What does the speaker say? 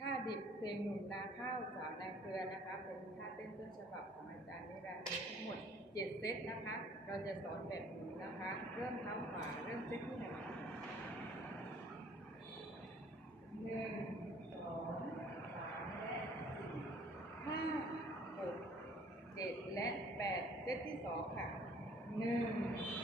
ท่าดิบเพลงหนุ่มนาข้าวสาวนาเกลือนะคะเป็นท่าเต้นต้นฉบับของอาจารย์นิรันดร์ทั้งหมด7 เซตนะคะเราจะสอนแบบหมุนนะคะเริ่มเท้าขวาเริ่มเซตที่1 2 3 และ 4 5 6 7 และ 8 เซตที่ 2 ค่ะ 1